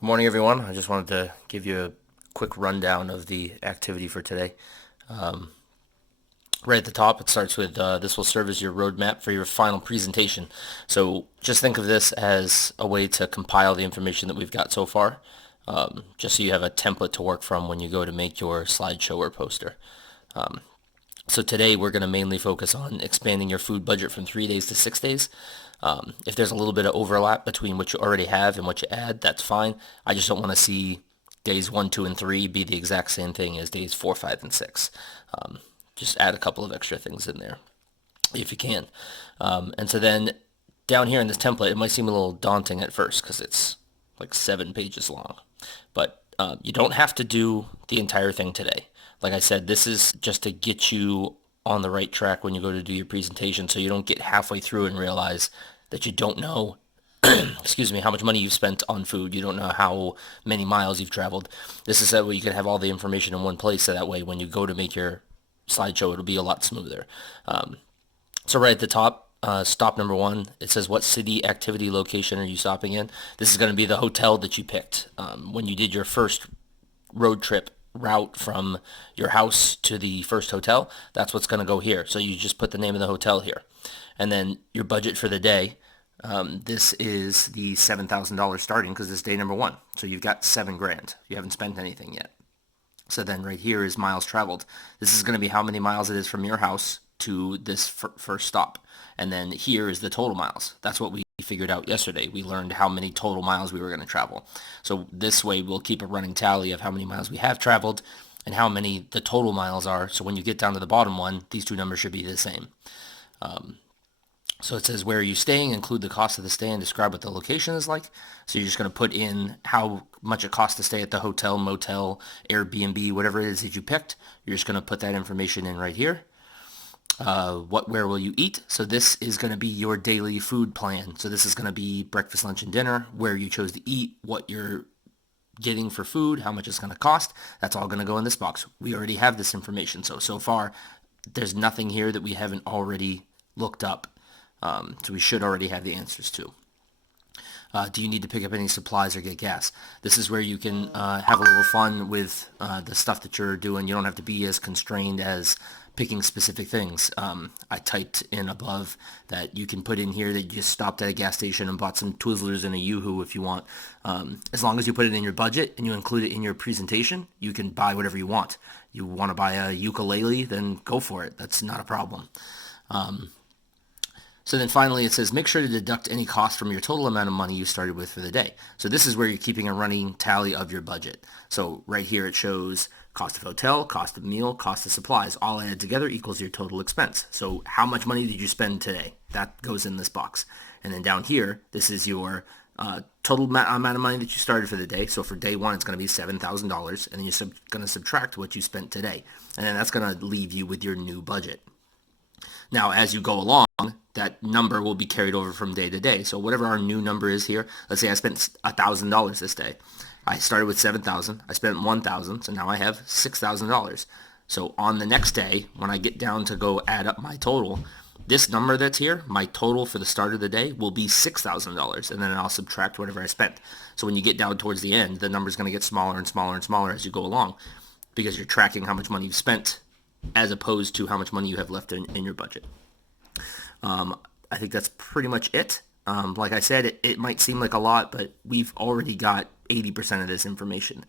Good morning, everyone. I just wanted to give you a quick rundown of the activity for today. Um, right at the top, it starts with this will serve as your roadmap for your final presentation. So just think of this as a way to compile the information that we've got so far, just so you have a template to work from when you go to make your slideshow or poster. So today we're going to mainly focus on expanding your food budget from 3 days to 6 days. If there's a little bit of overlap between what you already have and what you add, that's fine. I just don't want to see days 1, 2, and 3 be the exact same thing as days 4, 5, and 6. Just add a couple of extra things in there if you can. And so then down here in this template, it might seem a little daunting at first because it's like 7 pages long. But you don't have to do the entire thing today. Like I said, this is just to get you on the right track when you go to do your presentation so you don't get halfway through and realize that you don't know, excuse me, how much money you've spent on food. You don't know how many miles you've traveled. This is that way you can have all the information in one place, so that way when you go to make your slideshow, it'll be a lot smoother. So right at the top, stop number 1, it says what city, activity, location are you stopping in? This is going to be the hotel that you picked. When you did your first road trip route from your house to the first hotel, that's what's going to go here. So you just put the name of the hotel here. And then your budget for the day, this is the $7,000 starting because it's day number 1. So you've got 7 grand. You haven't spent anything yet. So then right here is miles traveled. This is going to be how many miles it is from your house to this first stop. And then here is the total miles. That's what we figured out yesterday. We learned how many total miles we were going to travel. So this way we'll keep a running tally of how many miles we have traveled and how many the total miles are. So when you get down to the bottom one, these two numbers should be the same. So it says, where are you staying? Include the cost of the stay and describe what the location is like. So you're just going to put in how much it costs to stay at the hotel, motel, Airbnb, whatever it is that you picked. You're just going to put that information in right here. Where will you eat? So this is going to be your daily food plan. So this is going to be breakfast, lunch, and dinner, where you chose to eat, what you're getting for food, how much it's going to cost. That's all going to go in this box. We already have this information. So far, there's nothing here that we haven't already looked up. So we should already have the answers to. Do you need to pick up any supplies or get gas? This is where you can have a little fun with the stuff that you're doing. You don't have to be as constrained as picking specific things. I typed in above that you can put in here that you just stopped at a gas station and bought some Twizzlers and a Yoo-Hoo if you want. As long as you put it in your budget and you include it in your presentation, you can buy whatever you want. You want to buy a ukulele, then go for it. That's not a problem. So then finally it says make sure to deduct any cost from your total amount of money you started with for the day. So this is where you're keeping a running tally of your budget. So right here it shows cost of hotel, cost of meal, cost of supplies, all added together equals your total expense. So how much money did you spend today? That goes in this box. And then down here, this is your total amount of money that you started for the day. So for day 1, it's going to be $7,000. And then you're going to subtract what you spent today. And then that's going to leave you with your new budget. Now, as you go along, that number will be carried over from day to day. So whatever our new number is here, let's say I spent $1,000 this day. I started with 7,000. I spent 1,000, so now I have $6,000. So on the next day, when I get down to go add up my total, this number that's here, my total for the start of the day, will be $6,000, and then I'll subtract whatever I spent. So when you get down towards the end, the number's going to get smaller and smaller and smaller as you go along because you're tracking how much money you've spent as opposed to how much money you have left in your budget. I think that's pretty much it. Like I said, it might seem like a lot, but we've already got 80% of this information.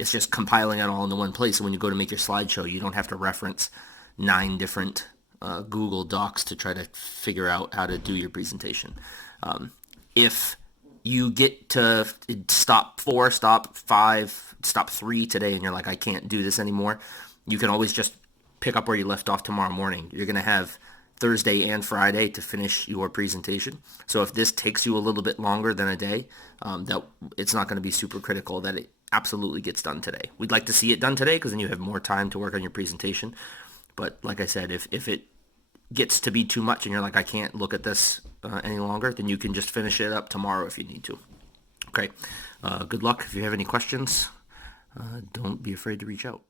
It's just compiling it all into one place. So when you go to make your slideshow, you don't have to reference 9 different Google Docs to try to figure out how to do your presentation. If you get to stop 4, stop 5, stop 3 today, and you're like, I can't do this anymore, you can always just pick up where you left off tomorrow morning. You're going to have Thursday and Friday to finish your presentation. So if this takes you a little bit longer than a day, that it's not going to be super critical that it absolutely gets done today. We'd like to see it done today because then you have more time to work on your presentation. But like I said, if it gets to be too much and you're like, I can't look at this any longer, then you can just finish it up tomorrow if you need to. Okay. Good luck. If you have any questions, don't be afraid to reach out.